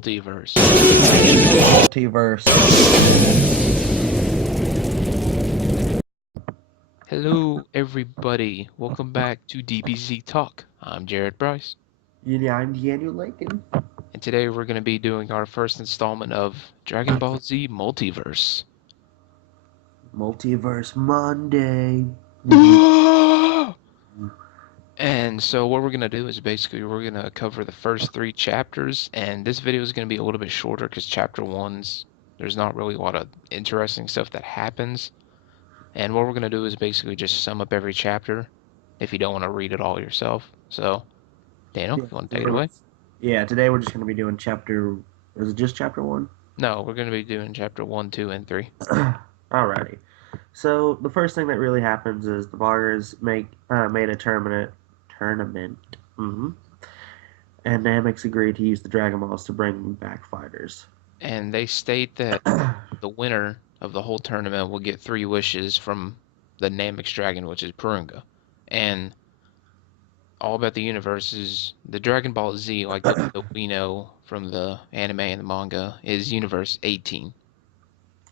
Multiverse. Multiverse. Hello, everybody. Welcome back to DBZ Talk. I'm Jared Bryce, Yeah, I'm Daniel Lincoln. and today we're going to be doing our first installment of Dragon Ball Z Multiverse. Multiverse Monday. And so what we're going to do is basically we're going to cover the first 3 chapters, and this video is going to be a little bit shorter because chapter 1's, there's not really a lot of interesting stuff that happens. And what we're going to do is basically just sum up every chapter if you don't want to read it all yourself. So, Daniel, you want to take it away? Yeah, today we're just going to be doing chapter... Is it just chapter 1? No, we're going to be doing chapter 1, 2, and 3. Alrighty. So, the first thing that really happens is the bloggers made a tournament. Mm-hmm. And Namex agreed to use the Dragon Balls to bring back fighters. And they state that the winner of the whole tournament will get 3 wishes from the Namex Dragon, which is Purunga. And all about the universe is the Dragon Ball Z, like the we know from the anime and the manga, is Universe 18.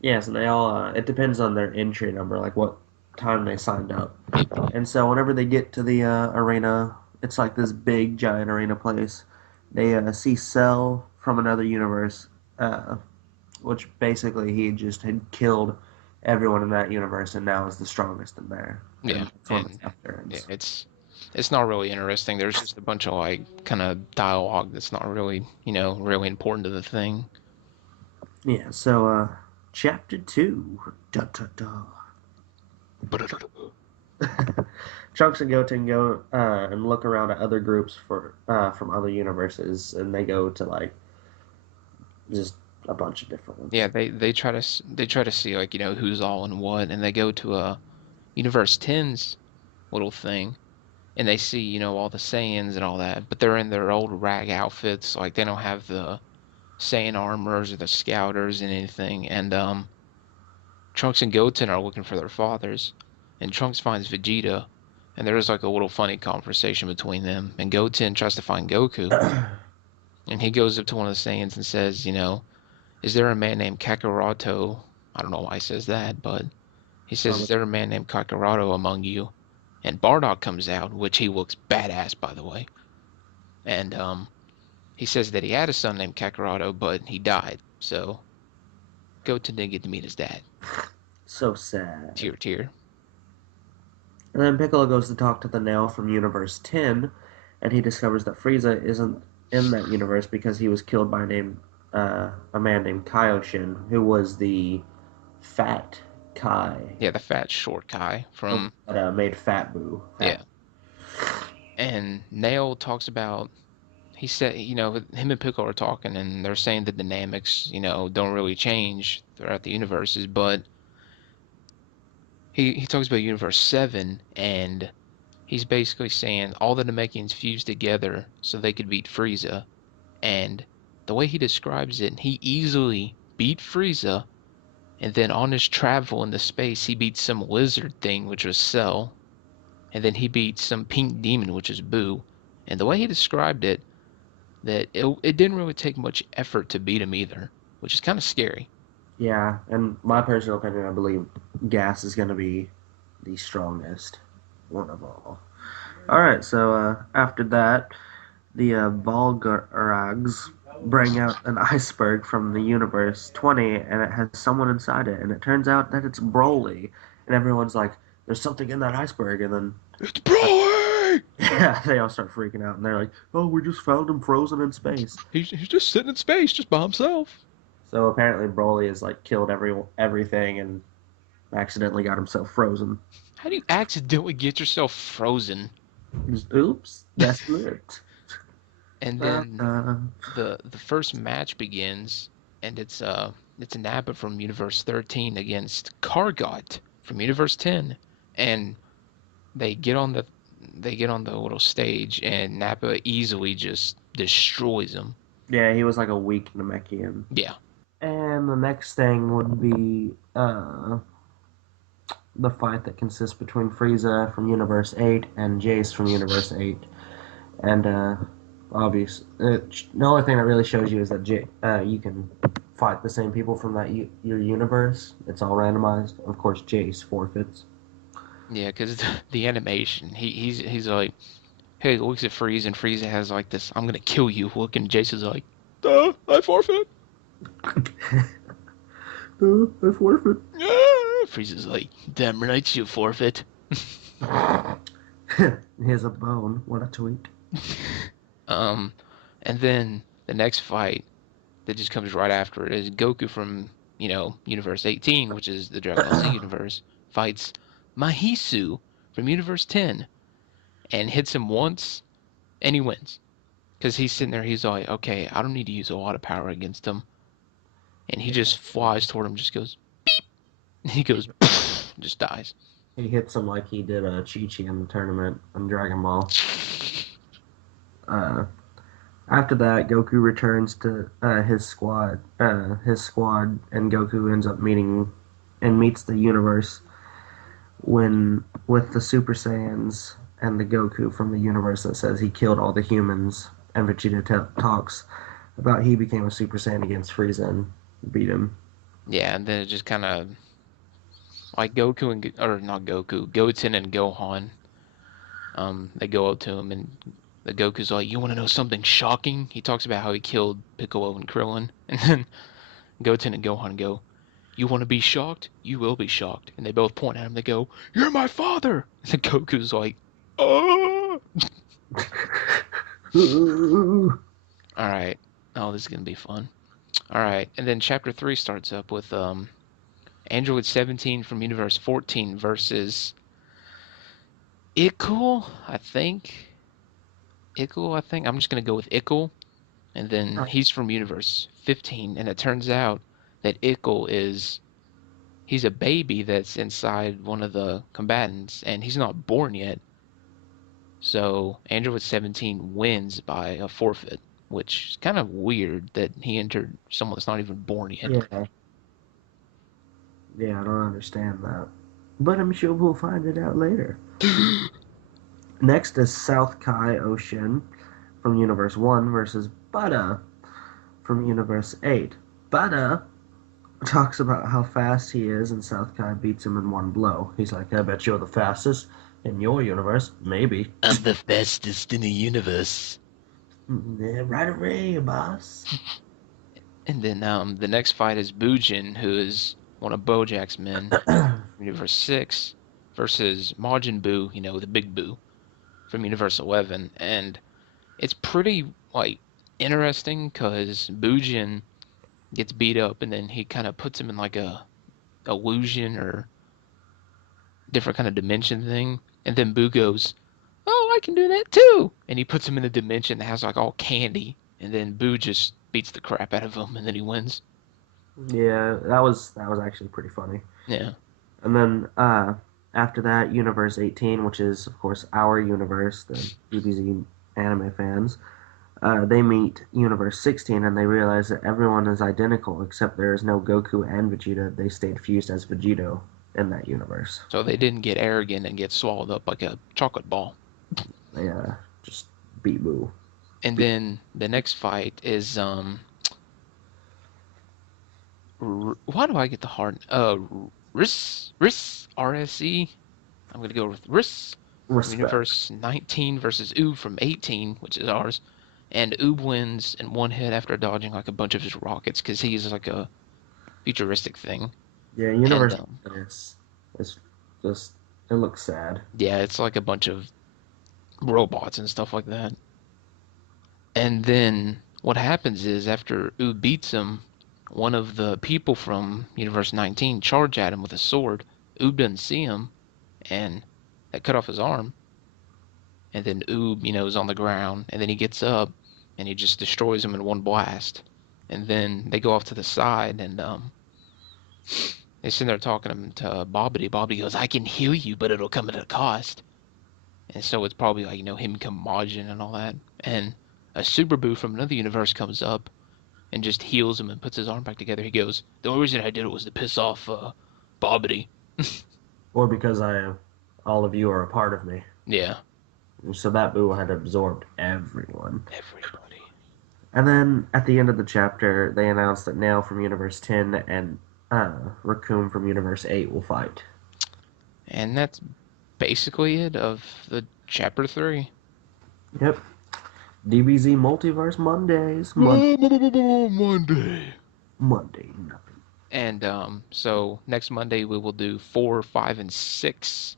Yes, and they all, it depends on their entry number, like what time they signed up. And so whenever they get to the arena, it's like this big, giant arena place. They see Cell from another universe, which basically he just had killed everyone in that universe and now is the strongest in there. Yeah, it's not really interesting. There's just a bunch of like kind of dialogue that's not really, really important to the thing. Yeah, so chapter 2. Da, da, da. Trunks and Goten go and look around at other groups for from other universes, and they go to like just a bunch of different ones. Yeah, they try to see like who's all in what, and they go to a Universe 10's little thing, and they see all the Saiyans and all that, but they're in their old rag outfits, like they don't have the Saiyan armors or the Scouters and anything, and Trunks and Goten are looking for their fathers, and Trunks finds Vegeta, and there's like a little funny conversation between them, and Goten tries to find Goku, and he goes up to one of the Saiyans and says, is there a man named Kakaroto? I don't know why he says that, but he says, is there a man named Kakaroto among you? And Bardock comes out, which he looks badass, by the way, and he says that he had a son named Kakaroto, but he died, so Goten didn't get to meet his dad. So sad. Tear. And then Piccolo goes to talk to the Nail from Universe 10, and he discovers that Frieza isn't in that universe because he was killed by a man named Kaioshin, who was the fat Kai. Yeah, the fat short Kai from... that made Fat Boo. Yeah. And Nail talks about... He said, him and Piccolo are talking, and they're saying the dynamics, don't really change throughout the universes, but he talks about Universe 7, and he's basically saying all the Namekians fused together so they could beat Frieza, and the way he describes it, he easily beat Frieza, and then on his travel into space, he beat some lizard thing, which was Cell, and then he beat some pink demon, which is Boo, and the way he described it, that it didn't really take much effort to beat him either, which is kind of scary. Yeah, and my personal opinion, I believe Gas is going to be the strongest one of all. Alright, so after that, the Volgarags bring out an iceberg from the Universe 20, and it has someone inside it, and it turns out that it's Broly, and everyone's like, there's something in that iceberg, and then... It's Broly! Yeah, they all start freaking out, and they're like, oh, we just found him frozen in space. He's just sitting in space, just by himself. So apparently Broly has, like, killed everything and accidentally got himself frozen. How do you accidentally get yourself frozen? Just, oops, that's it. And then the first match begins, and it's Nappa from Universe 13 against Kargot from Universe 10, and they get on the little stage, and Nappa easily just destroys him. Yeah, he was like a weak Namekian. Yeah. And the next thing would be the fight that consists between Frieza from Universe 8 and Jace from Universe 8. And obvious. The only thing that really shows you is that you can fight the same people from your universe. It's all randomized. Of course, Jace forfeits. Yeah, because the animation, he's like, hey, he looks at Freeze, and Freeze has like this, I'm gonna kill you look, and Jason's like, I forfeit. I forfeit. Freeze is like, damn right you forfeit. Here's a bone. What a tweet. Um, and then the next fight that just comes right after it is Goku from, Universe 18, which is the Dragon Ball Z universe, fights Mahisu from Universe 10 and hits him once and he wins. Because he's sitting there, he's like, okay, I don't need to use a lot of power against him. And he just flies toward him, just goes, beep. And he goes, just dies. He hits him like he did Chi-Chi in the tournament on Dragon Ball. Uh, After that, Goku returns to his squad. And Goku ends up meets the universe when with the Super Saiyans and the Goku from the universe that says he killed all the humans. And Vegeta talks about he became a Super Saiyan against Frieza and beat him. Yeah, and then it just kind of like Goku or not Goku, Goten and Gohan. They go up to him and the Goku's like, "You want to know something shocking?" He talks about how he killed Piccolo and Krillin, and then Goten and Gohan go, "You want to be shocked? You will be shocked." And they both point at him. They go, "You're my father." And the Goku's like, "Oh." All right. Oh, this is gonna be fun. All right, and then Chapter 3 starts up with Android 17 from Universe 14 versus Ickle, I think. Ickle, I think. I'm just gonna go with Ickle. And then he's from Universe 15, and it turns out that he's a baby that's inside one of the combatants, and he's not born yet. So Android 17 wins by a forfeit, which is kind of weird that he entered someone that's not even born yet. Yeah. Yeah, I don't understand that. But I'm sure we'll find it out later. Next is South Kai Ocean from Universe 1 versus Buddha from Universe 8. Buddha talks about how fast he is, and South Kai beats him in one blow. He's like, I bet you're the fastest in your universe. Maybe. I'm the fastest in the universe. Yeah, right away, boss. And then the next fight is Bujin, who is one of Bojack's men, Universe 6, versus Majin Buu, the big Buu, from Universe 11. And it's pretty, interesting, because Bujin gets beat up, and then he kind of puts him in, like, a illusion or different kind of dimension thing. And then Buu goes, oh, I can do that too! And he puts him in a dimension that has, like, all candy. And then Buu just beats the crap out of him, and then he wins. Yeah, that was actually pretty funny. Yeah. And then after that, Universe 18, which is of course our universe, the DBZ anime fans, they meet Universe 16 and they realize that everyone is identical except there is no Goku and Vegeta. They stayed fused as Vegito in that universe. So they didn't get arrogant and get swallowed up like a chocolate ball. They just beat Boo. And then the next fight is why do I get the hard RSE? I'm gonna go with Riss from Universe 19 versus Oob from 18, which is ours. And Oob wins in one hit after dodging like a bunch of his rockets because he's like a futuristic thing. Yeah, Universe it's just it looks sad. Yeah, it's like a bunch of robots and stuff like that. And then what happens is after Oob beats him, one of the people from Universe 19 charge at him with a sword. Oob doesn't see him, and that cut off his arm. And then Oob, is on the ground, and then he gets up, and he just destroys him in one blast. And then they go off to the side, and they sit there talking to Bobbity. Bobbity goes, I can heal you, but it'll come at a cost. And so it's probably like, him become Majin and all that. And a Super Boo from another universe comes up and just heals him and puts his arm back together. He goes, the only reason I did it was to piss off Bobbity. Or because all of you are a part of me. Yeah. So that boo had absorbed everyone. Everybody. And then at the end of the chapter, they announced that Nail from Universe 10 and Raccoon from Universe 8 will fight. And that's basically it of the chapter 3. Yep. DBZ Multiverse Mondays. Monday. Monday, nothing. And so next Monday we will do 4, 5, and 6.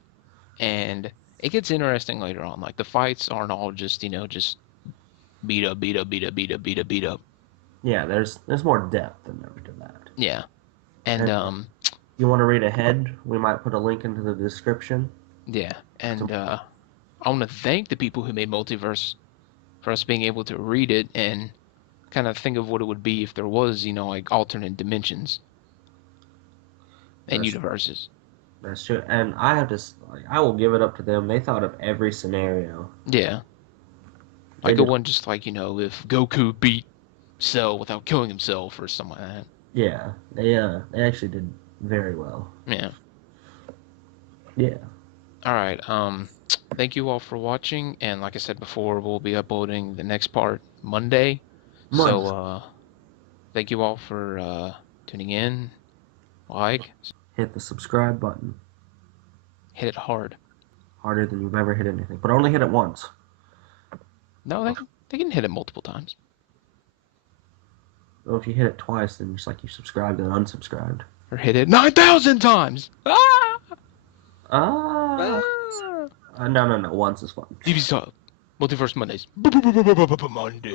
And it gets interesting later on. Like the fights aren't all just, just beat up, beat up, beat up, beat up, beat up, beat up. Yeah, there's more depth than ever to that. Yeah. And you want to read ahead? We might put a link into the description. yeah. And I want to thank the people who made Multiverse for us being able to read it and kind of think of what it would be if there was, like alternate dimensions and universes. That's true. And I have to, I will give it up to them. They thought of every scenario. Yeah. Like it wasn't just like, if Goku beat Cell without killing himself or something like that. Yeah, they actually did very well. Yeah. Yeah. All right. Thank you all for watching, and like I said before, we'll be uploading the next part Monday. So, thank you all for tuning in. Hit the subscribe button. Hit it hard. Harder than you've ever hit anything, but only hit it once. No, they can hit it multiple times. Well, if you hit it twice, then it's like you subscribed and unsubscribed. Or hit it 9,000 times. No, once is fine. DBZ Multiverse Mondays. Monday.